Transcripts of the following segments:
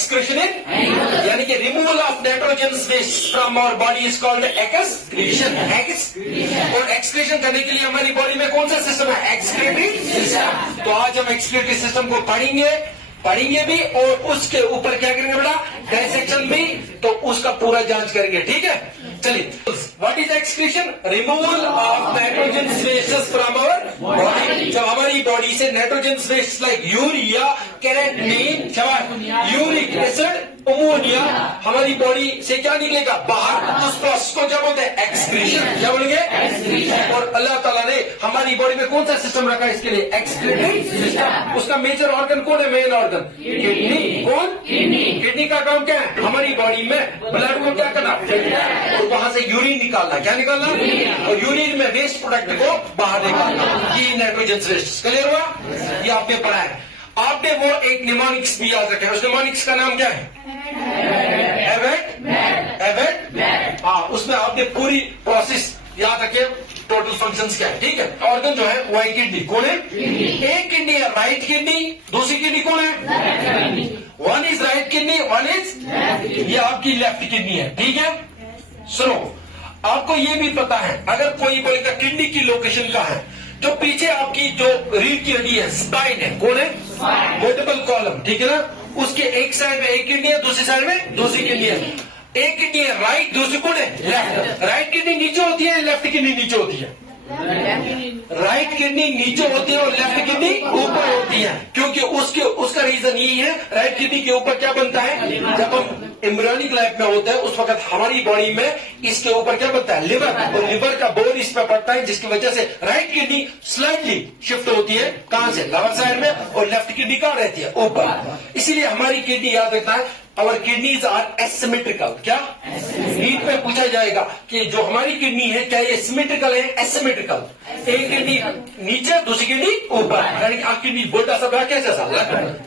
Excretion in, यानी कि removal of nitrogen waste from our body is called excretion. और excretion करने के लिए हमारी बॉडी में कौन सा सिस्टम है? Excretory system. तो आज हम एक्सक्रीटरी सिस्टम को पढ़ेंगे भी, और उसके ऊपर क्या करेंगे बेटा? डायसेक्शन भी, तो उसका पूरा जांच करेंगे। ठीक है, चलिए। What is excretion? Removal of nitrogen waste from our body. जब हमारी बॉडी से nitrogen waste like urea, keratin, uric acid, ammonia हमारी बॉडी से क्या निकलेगा? बाहर। उस प्रोसेस को क्या बोलते हैं? एक्सक्रीशन। क्या बोलेंगे? और अल्लाह ताला ने हमारी बॉडी में कौन सा सिस्टम रखा है इसके लिए? Excretory system. उसका मेजर ऑर्गन कौन है? Main organ kidney. कौन? किडनी का काम क्या है? हमारी बॉडी में ब्लड को क्या करना? और वहां से यूरिन निकालना। क्या निकालना? और यूरिन में वेस्ट प्रोडक्ट को बाहर निकालना। ये नाइट्रोजन वेस्ट। क्लियर हुआ? ये आपने पढ़ा है। आपने वो एक निमोनिक्स भी याद रखा है। उस निमोनिक्स का नाम क्या है? एवेट। हाँ, उसमें आपने पूरी प्रोसेस याद रखे, टोटल फंक्शंस क्या है। ठीक है। ऑर्गन जो है वो है किडनी। कौन है? एक किडनी है राइट किडनी, दूसरी किडनी कौन है? One is right kidney, one is, ये आपकी लेफ्ट किडनी है। ठीक है। सुनो, आपको ये भी पता है, अगर कोई बोलेगा किडनी की लोकेशन कहाँ है, जो पीछे आपकी जो रीढ़ की हड्डी है, स्पाइन है, कौन है? Vertebral column. ठीक है ना? उसके एक साइड में एक किडनी है, दूसरी साइड में दूसरी किडनी है। एक किडनी है राइट, दूसरी कौन है? लेफ्ट। राइट किडनी नीचे होती है, लेफ्ट किडनी नीचे होती है? राइट किडनी नीचे होती है और लेफ्ट किडनी ऊपर होती है, क्योंकि उसका रीजन यही है। राइट किडनी के ऊपर क्या बनता है? जब हम एम्ब्रियोनिक लाइफ में होते हैं उस वक्त हमारी बॉडी में इसके ऊपर क्या बनता है? लिवर। और लिवर का बोर इस पर पड़ता है, जिसकी वजह से राइट किडनी स्लाइटली शिफ्ट होती है। कहां से? लोअर साइड में। और लेफ्ट किडनी कहां रहती है? ऊपर। इसीलिए हमारी किडनी याद रखना है, आवर किडनीज आर एसिमेट्रिकल। क्या? नीट में पूछा जाएगा कि जो हमारी किडनी है क्या ये सिमेट्रिकल है? एसिमेट्रिकल। एक किडनी नीचे, दूसरी किडनी ऊपर, यानी कि आप किडनी बोलता सब कैसे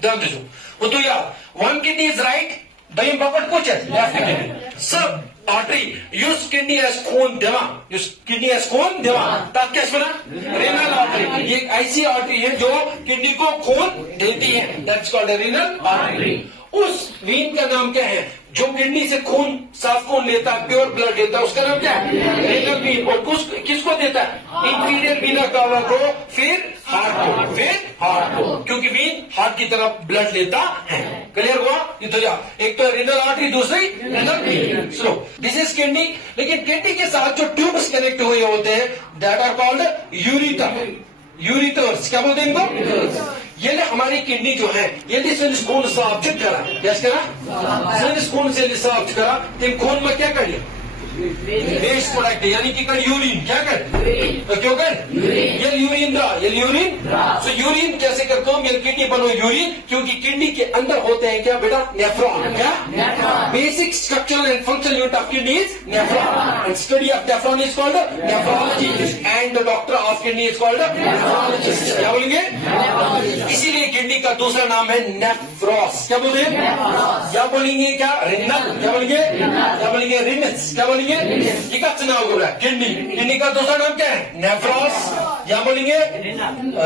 ध्यान दीजिए। वो तो यार, वन किडनी इज राइट, दही पकड़ कुछ है लेफ्ट किडनी सब आर्टरी यूज किडनी एज खून देवा, यूज किडनी एज खून देवा, तब क्या सुना? Renal artery. ये एक ऐसी आर्टरी है जो किडनी को खून देती है, दैट्स कॉल्ड रीनल आर्टरी। उस वीन का नाम क्या है जो किडनी से खून, साफ खून लेता है, प्योर ब्लड देता है? उसका नाम क्या है? Renal vein. और किसको देता है? इंफीरियर वीना कावा को, फिर हार्ट को, फिर हार्ट को, क्योंकि वीन हार्ट की तरफ ब्लड लेता है। क्लियर हुआ? ये तो या एक तो रेनल आर्टरी, दूसरी रेनल वीन। सुनो, दिस इज किडनी। लेकिन किडनी के साथ जो ट्यूब्स कनेक्ट हुए होते हैं, that are called ureter, ureters. क्या बोलते हैं इनको? ये हमारी किडनी जो है, यदि खून साफ करा, क्या करा? खून से साफ करा, तुम खून में क्या करिए? वेस्ट प्रोडक्ट, यानी कि कर यूरिन। क्या कर? तो क्यों कर? ये यूरिन रहा, ये यूरिन। तो यूरिन कैसे करता हूँ? मेरी किडनी बनो यूरिन, क्योंकि किडनी के अंदर होते हैं क्या बेटा? नेफ्रॉन। क्या? Basic structural and functional unit of kidney is nephron, and study of nephron is called nephrology, and the doctor of kidney is called nephrologist. क्या बोलेंगे? इसीलिए किडनी का दूसरा नाम है नेफ्रोस। क्या बोलेंगे? क्या बोलेंगे? क्या? रिनल। क्या बोलेंगे? क्या बोलेंगे? रिनस। क्या बोलेंगे? ये का चुनाव हो रहा है किडनी। किडनी का दूसरा नाम क्या है? नेफ्रोस। क्या बोलेंगे?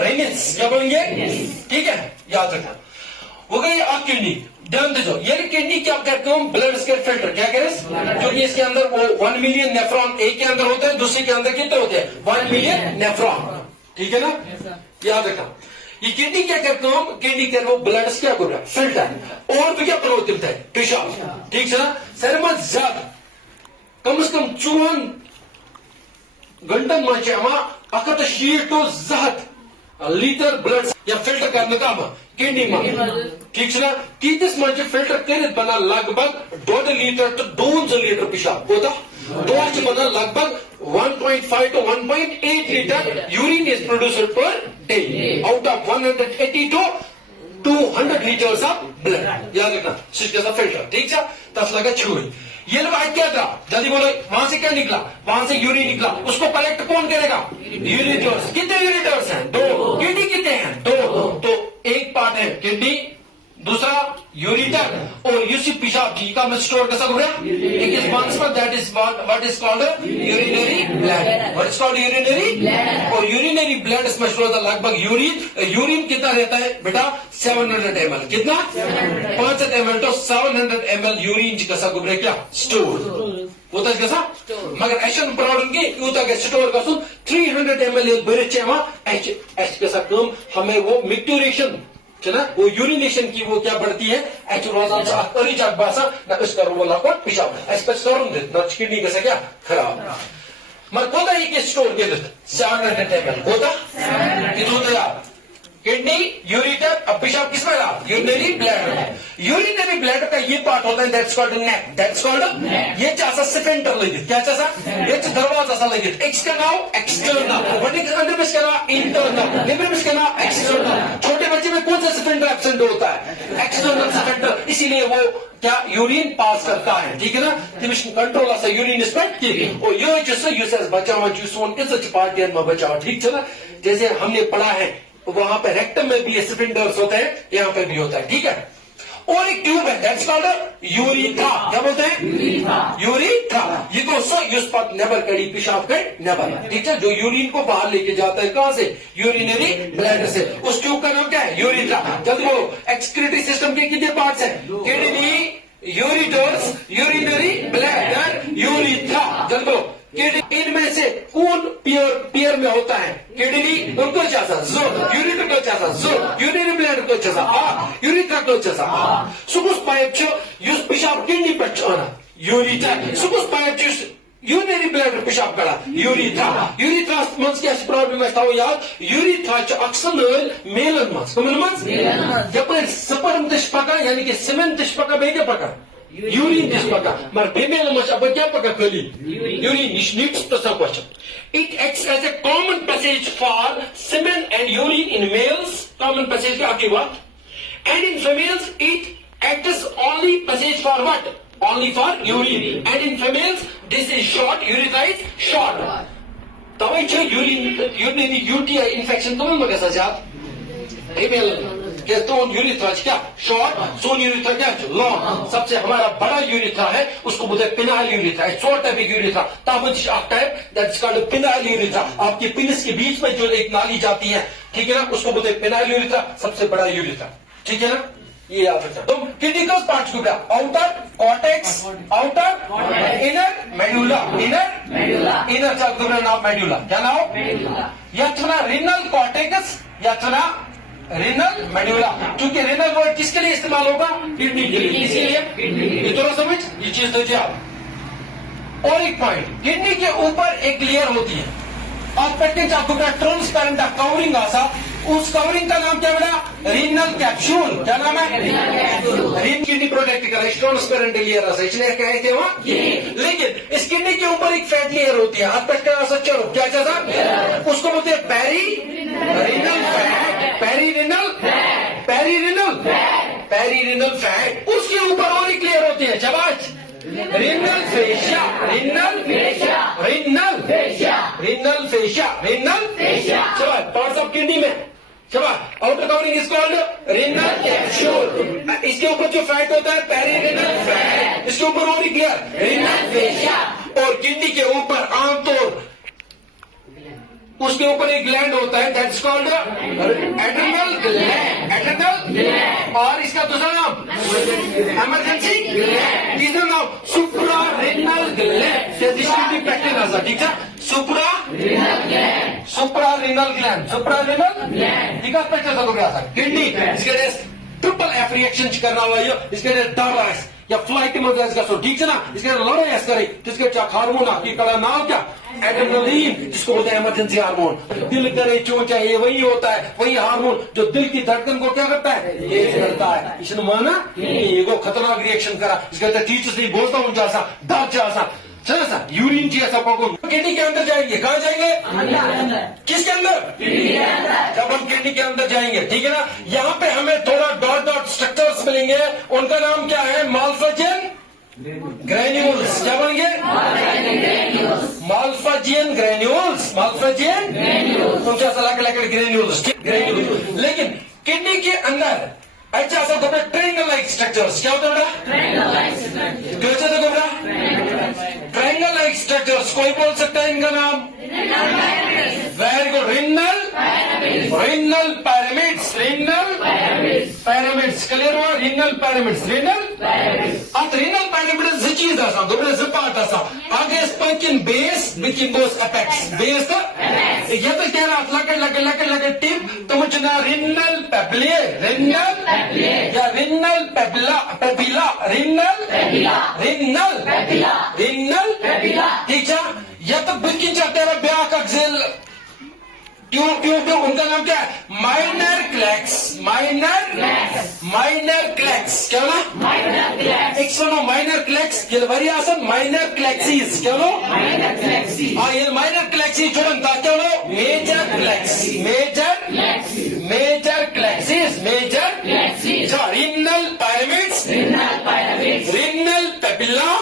रेनिस। क्या बोलेंगे? ठीक है, याद रखना। हो गई आप किडनी। ध्यान दीजिए, ये किडनी क्या करते हो? Blood scale filter. क्या करें? जो इसके अंदर वो 1 मिलियन नेफ्रॉन एक के अंदर होते हैं, दूसरे के अंदर कितने होते हैं? 1 मिलियन नेफ्रॉन। ठीक है ना? याद रखना। ये किडनी क्या करते हो? किडनी कर वो ब्लड क्या कर रहा है? फिल्टर। और भी क्या बनते हैं? पेशाब। ठीक है ना? सर में ज्यादा कम से कम 4 घंटन मज अकत 60 to 100 लीटर ब्लड या फिल्टर करने का किडनी में। ठीक है ना? तीस मज फिल्टर कर बना लगभग 1.5 लीटर to 2 लीटर पेशाब होता। 2 बना लगभग 1.5 to 1.8 litre urine is produced per day out of 180 to 200 litres of blood. याद रखना, फिल्टर। ठीक है? तस लगा छुई। ये लोग आज क्या था? जल्दी बोलो, वहां से क्या निकला? वहां से यूरिन निकला, उसको कलेक्ट कौन करेगा? यूरिटर्स। कितने यूरिटर्स हैं? 2। किडनी कितने हैं? 2। तो एक पार्ट है किडनी, दूसरा यूरिटर और यूसी पेशाब की का में स्टोर कैसा हो गया एक इज वंस पर that is what is called urinary bladder what is called urinary bladder और यूरिनरी ब्लैडर इसमें स्टोर होता है लगभग यूरिन कितना रहता है बेटा 700 ml कितना 500 ml तो 700 ml यूरिन कैसा गुब्रे क्या स्टोर होता है कैसा मगर एशन प्रोडक्ट के यूता के स्टोर का 300 ml भरे चेवा एच कैसा कम हमें वो मिक्टूरेशन ना वो यूरिनेशन की वो क्या बढ़ती है एच रोजान अरिचाक बासा ना इसका वो लपट पिशाब एस्पेक्टोरम दे ना किडनी कैसे क्या खराब मर कोता ही के स्टोर के दे 700 ml कोता कितना यार किडनी यूरिटर अब पिशाब किसमें रहा यूरिनरी ब्लैडर का ये पार्ट होता है that's called neck that's called ये चासा सिफेंटर लगित क्या चासा ये दरवाजा सा लगित एक्स का नाम एक्सटर्नल वडी अंदर में इसका नाम इंटरनल लिवर में इसका नाम एक्सटर्नल छोटे बच्चे में कौन सा सिफेंटर एब्सेंट होता है एक्सटर्नल सिफेंटर इसीलिए वो क्या यूरिन पास करता है ठीक है ना तिमिश कंट्रोल सा यूरिन स्पेक्ट की और ये जो यूसेस बचाओ जो सोन इस पार्टियन में बचाओ ठीक है ना जैसे हमने पढ़ा है वहां पे रेक्टम में भी सिफिंडर्स होते हैं यहाँ पे भी होता है ठीक है और एक ट्यूब है दैट्स कॉल्ड यूरिथ्रा क्या बोलते हैं यूरिथ्रा ये तो सो यूज पर नेबर कड़ी पेशाब के नेबर ठीक है जो यूरिन को बाहर लेके जाता है कहां से यूरिनरी ब्लैडर से उस ट्यूब का नाम क्या है यूरिथ्रा जल्दी बोलो एक्सक्रीटरी सिस्टम के कितने पार्ट्स हैं kidney ureters urinary bladder urethra जल्दी बोलो इनमें से कौन पियर में होता है किडनी उनको चासा जो यूरिटर को चासा जो यूरिनरी ब्लैडर को चासा यूरिथ्रा को चासा सुबुस पाइप छो यूज पेशाब किडनी पर आना यूरिटर सुबुस पाइप छो यूरिनरी ब्लैडर पेशाब करा यूरिथ्रा मंस क्या प्रॉब्लम है ताऊ याद यूरिथ्रा च अक्सर मेलन मंस कमन मंस जब स्पर्म तिश पका यानी कि सीमेंट तिश पका बेके पका urine this paka mar female mas ab kya paka khali urine needs to some question it acts as a common passage for semen and urine in males common passage ka aaki baat and in females it acts only passage for what only for urine and in females this is short urethra is short tawai che urinary UTI infection to ma kaisa jat female के तो urethra क्या short सोन urethra क्या long सबसे हमारा बड़ा urethra है उसको बोलते हैं penile urethra short type urethra ताबज type that's called penile urethra आपके पिनिस के बीच में जो एक नाली जाती है ठीक है ना उसको बोलते हैं पिनाइल यूरिथ्रा सबसे बड़ा यूरिथ्रा ठीक है ना ये याद रखना तुम किडनी का पार्ट्स को क्या outer cortex outer inner medulla inner चार नाम मेडुला क्या नाम यथना रिनल कॉर्टेक्स यथना रिनल मेडुला क्योंकि रिनल वर्ड किसके लिए इस्तेमाल होगा किडनी के लिए इसीलिए ये थोड़ा समझ ये चीज दीजिए आप और एक पॉइंट किडनी के ऊपर एक लेयर होती है और पेटिंग आपको ट्रांसपेरेंट कवरिंग आसा उस कवरिंग का नाम क्या बेटा रीनल कैप्सूल क्या नाम है रीन किडनी प्रोटेक्ट कर ट्रांसपेरेंट लेयर आसा इसलिए कहे थे वहां लेकिन इस किडनी के ऊपर एक फैट लेयर होती है हाथ पेट का चलो क्या चाहता उसको बोलते हैं पेरीरिनल फैट पेरीरिनल फैट उसके ऊपर और एक लेयर होती है जबाज रिनल फेशिया चलो पार्ट्स ऑफ किडनी में चलो outer covering is called renal capsule इसके ऊपर जो फैट होता है पेरीरिनल फैट इसके ऊपर और एक लेयर रिनल फेशिया और किडनी के ऊपर आमतौर उसके ऊपर एक ग्लैंड होता है दैट्स कॉल्ड एड्रिनल ग्लैंड और इसका दूसरा नाम इमरजेंसी ग्लैंड तीसरा नाम सुप्रारेनल ग्लैंड ठीक है सुप्रारेनल ग्लैंड ठीक है किडनी इसके ट्रिपल एफ रिएक्शन करना हुआ इसके डर या फ्लाइट में ठीक है ना इसके लड़ाई करे जिसके हार्मोन आपकी कड़ा नाम क्या एड्रेनलिन जिसको बोलते हैं इमरजेंसी हार्मोन दिल करे चो चाहिए वही होता है वही हार्मोन जो दिल की धड़कन को क्या करता है तेज करता है इसने माना ये को खतरनाक रिएक्शन करा इसके टीचर्स नहीं बोलता हूँ जैसा दांत जैसा चलो सा यूरिन चाहिए सब को किडनी के अंदर जाएंगे कहाँ जाएंगे किसके अंदर जब हम किडनी के अंदर जाएंगे ठीक है ना यहाँ पे हमें थोड़ा डॉट स्ट्रक्चर्स मिलेंगे उनका नाम क्या है माल्फाजियन ग्रेन्यूल्स क्या बनेंगे माल्फाजियन ग्रेन्यूल्स उनका सलाह ग्रेन्यूल्स लेकिन किडनी के अंदर अच्छा ऐसा तो ट्रायंगल लाइक स्ट्रक्चर्स क्या होता है बेटा ट्रायंगल लाइक स्ट्रक्चर्स कोई बोल सकता है इनका नाम very good renal pyramids clear हुआ रिनल पिरामिड्स अब रिनल पिरामिड जो चीज जो पार्ट आगे पकिन बेस बिकिन गोस अपेक्स बेस तो ये तो कह रहा लगे टिप तो मुझे ना रिनल पेबले या रिनल पेबिला रिनल ठीक है या तो बिकिन तेरा ब्याह का जेल ट्यूब उनका नाम क्या है माइनर क्लैक्स क्या ना माइनर क्लैक्स गिलवरी आसन माइनर क्लैक्सीज क्या लो ये माइनर क्लैक्सीज जोड़न था क्या लो मेजर क्लैक्सीज रिनल पिरामिड्स रिनल पेबिला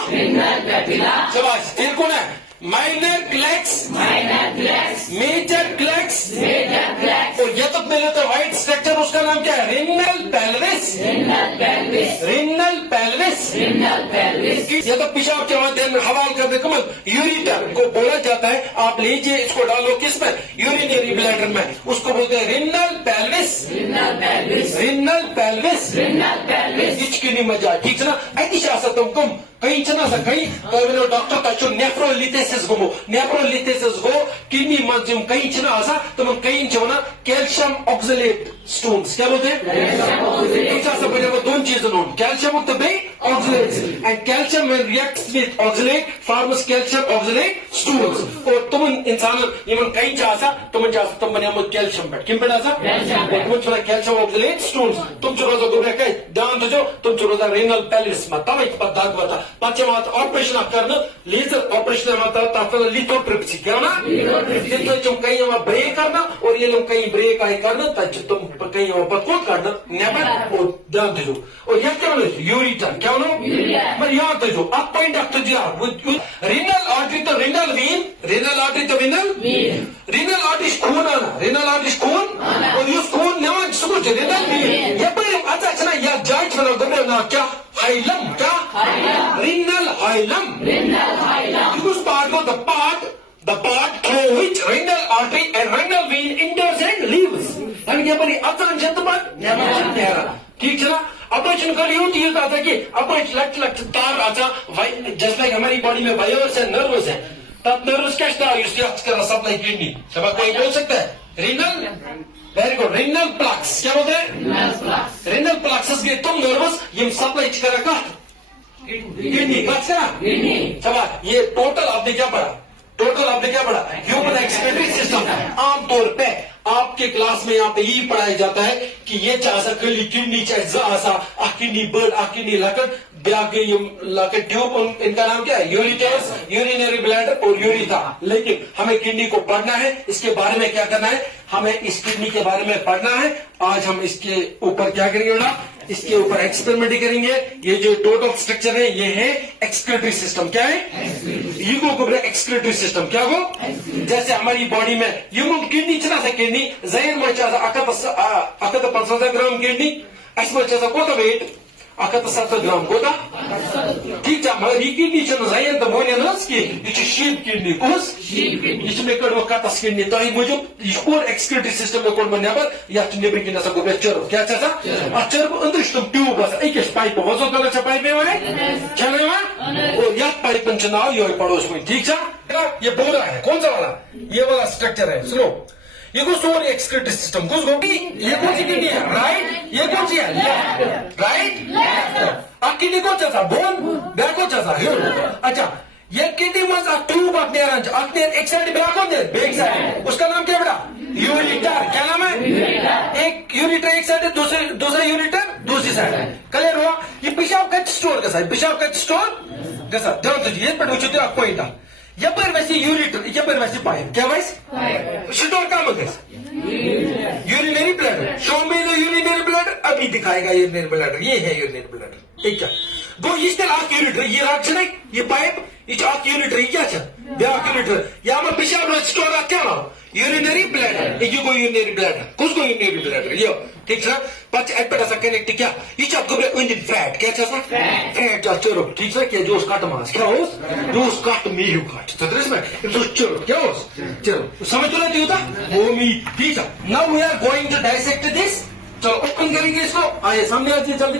शाबाश फिर कौन है माइनर क्लैक्स मेजर क्लैक्स और ये तो पहले तो वाइट स्ट्रक्चर उसका नाम क्या है रिनल पेल्विस ये तो पेशाब के माध्यम में हवाल करने को यूरिटर को बोला जाता है आप लीजिए इसको डालो किस में यूरिनरी ब्लैडर में उसको बोलते हैं रिनल पेल्विस किचकिनी मजा ठीक है ना ऐसा तुमको कहीं चना सा कहीं डॉक्टर तचो नेफ्रोलिथेसिस गो किडनी मजम कहीं चना आसा तो हम कहीं चवना कैल्शियम ऑक्सलेट स्टोन्स क्या बोलते हैं दोन चीजें नोन कैल्शियम तो बे oxalates and calcium when reacts with oxalate forms calcium oxalate stones और तुम इंसान इवन कहीं चासा तुम कैल्शियम पेट किम पेट आसा तुम चला कैल्शियम ऑक्सलेट स्टोन्स तुम चलो जो गुरे कहीं ध्यान दो जो तुम चलो दा रेनल पेल्विस मत तब एक पदार्थ बता पांचवा बात ऑपरेशन करना लेजर ऑपरेशन मतलब लिथोट्रिप्सी क्या ना तुम कहीं वहां ब्रेक करना और ये लोग कहीं ब्रेक आए करना तब तुम कहीं वहां पर कोट करना नेबर और ध्यान दो और यह क्या बोले यूरिटर क्या बोलो मैं यहाँ दो अब पॉइंट आप तुझे रिनल आर्टरी तो रिनल वीन रिनल आर्टरी खून आना रिनल आर्टरी खून और ये खून नेवा सुकुच रिनल वीन ये पर अच्छा अच्छा ना या जाइट बना दो ना क्या हाइलम क्या renal hilum because part of the part through which renal artery and renal vein enters and leaves यानी क्या बड़ी अचानक जब ठीक है ना ऑपरेशन कर यूं चीज आता कि ऑपरेशन लट तार आता जस्ट लाइक हमारी बॉडी में वायर्स है नर्व्स है तब नर्व्स क्या था यूज करना सप्लाई किडनी सब कोई बोल सकता है renal very good renal plucks क्या बोलते हैं रिनल प्लक्सस के तुम नर्वस ये सप्लाई करेगा किडनी प्लक्स चला ये टोटल आपने क्या पढ़ा ह्यूमन एक्सक्रीटरी सिस्टम आमतौर पे आपके क्लास में यहाँ पे यही पढ़ाया जाता है कि ये चाहे कली किडनी चाहे किडनी बर्ड किडनी लकड़ ब्यागे लकड़ ट्यूब इनका नाम क्या है यूरिटर्स यूरिनरी ब्लैडर और यूरिथा लेकिन हमें किडनी को पढ़ना है इसके बारे में क्या करना है हमें इस किडनी के बारे में पढ़ना है आज हम इसके ऊपर क्या करेंगे बेटा इसके ऊपर एक्सपेरिमेंट करेंगे ये जो टोटल स्ट्रक्चर है ये है एक्सक्रीटरी सिस्टम क्या है ये को एक्सक्रीटरी सिस्टम क्या हो जैसे हमारी बॉडी में ह्यूमन किडनी चला था किडनी जहन में अकत 50 ग्राम किडनी असमें कोता वेट 70 ग्राम कोता ठीक है मगर ये किडनी जहन तो मोन कि शीप किडनी कुस ये कड़ो कतस किडनी तो मूजूब यह एक्सक्रीटरी सिस्टम में कोड नेबर या नेबर किन गो चर्ब क्या चर्ब अंदर तुम ट्यूब अकिस पाइप वजो कलर पाइप और यह पाइपन नाव ये पड़ोस में ठीक है ये बोरा है कौन सा वाला ये वाला स्ट्रक्चर है सुनो ये को सोर एक्सक्रीटरी सिस्टम कुछ गो ये कौन सी किडनी है राइट ये कौन सी है लेफ्ट राइट अब किडनी कौन सा बोन बैक कौन सा अच्छा ये किडनी में ट्यूब अपने एक साइड बैक कौन दे बैक साइड उसका नाम क्या बेटा यूरिटर क्या नाम है एक यूरिटर एक साइड दूसरा यूरिटर दूसरी साइड क्लियर हुआ ये पेशाब का स्टोर कैसा ध्यान दीजिए ये पे उचित पॉइंट यपर वैसी यूरिटर यपर वैसी पाइप क्या वैस स्टोर का मत यूरिनरी ब्लैडर शो में यूरिनरी ब्लैडर अभी दिखाएगा यूरिनरी ब्लैडर ये है यूरिनरी ब्लैडर ठीक है गो इस यूरिटर ये राख ये पाइप ये यूरिटर क्या ब्याक यूरिटर या पेशाब स्टोर क्या यूरिनरी ब्लैडर ये गो यूरिनरी ब्लैडर कुछ गो यूरिनरी ब्लैडर ये ठीक है पच अट पे कनेक्ट क्या यह गोबरे अंदिन फैट क्या फैट चुरुप ठीक है क्या जो कट मास क्या जो कट मीह कट चतरस में चुरुप क्या चुरुप समझ तो नहीं होता वो मी ठीक है now we are going to dissect this चलो ओपन करेंगे इसको आइए सामने आइए जल्दी